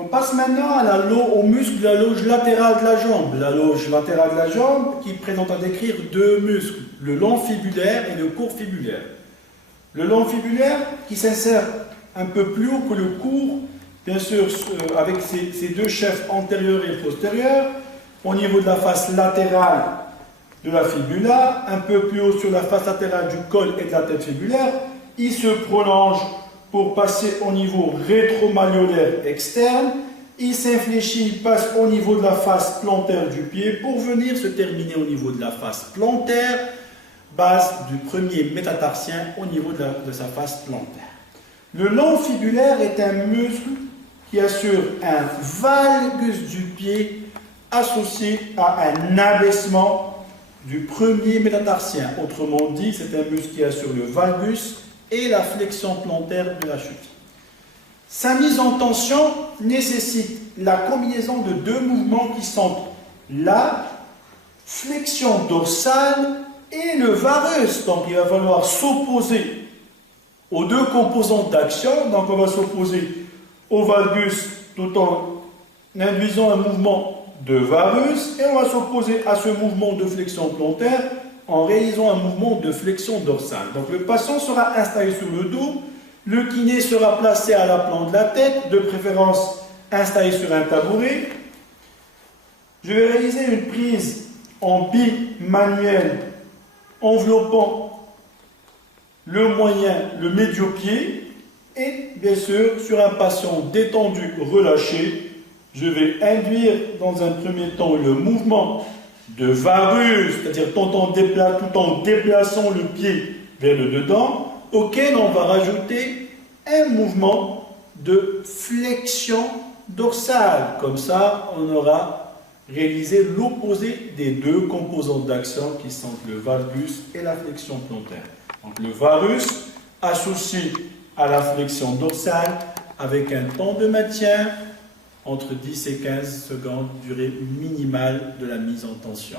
On passe maintenant au muscle de la loge latérale de la jambe. La loge latérale de la jambe qui présente à décrire deux muscles, le long fibulaire et le court fibulaire. Le long fibulaire qui s'insère un peu plus haut que le court, bien sûr avec ses deux chefs antérieurs et postérieurs, au niveau de la face latérale de la fibula, un peu plus haut sur la face latérale du col et de la tête fibulaire. Il se prolonge pour passer au niveau rétromalléolaire externe. Il s'infléchit, il passe au niveau de la face plantaire du pied pour venir se terminer au niveau de la face plantaire, base du premier métatarsien au niveau de sa face plantaire. Le long fibulaire est un muscle qui assure un valgus du pied associé à un abaissement du premier métatarsien. Autrement dit, c'est un muscle qui assure le valgus et la flexion plantaire de la cheville. Sa mise en tension nécessite la combinaison de deux mouvements qui sont la flexion dorsale et le varus. Donc il va falloir s'opposer aux deux composantes d'action. Donc on va s'opposer au valgus tout en induisant un mouvement de varus et on va s'opposer à ce mouvement de flexion plantaire en réalisant un mouvement de flexion dorsale. Donc le patient sera installé sur le dos, le kiné sera placé à l'aplan de la tête, de préférence installé sur un tabouret. Je vais réaliser une prise en bimanuel enveloppant le moyen, le médio-pied et bien sûr sur un patient détendu, relâché, je vais induire dans un premier temps le mouvement de varus, c'est-à-dire tout en déplaçant le pied vers le dedans, auquel on va rajouter un mouvement de flexion dorsale. Comme ça, on aura réalisé l'opposé des deux composantes d'action qui sont le valgus et la flexion plantaire. Donc le varus associé à la flexion dorsale avec un temps de maintien entre 10 et 15 secondes, durée minimale de la mise en tension.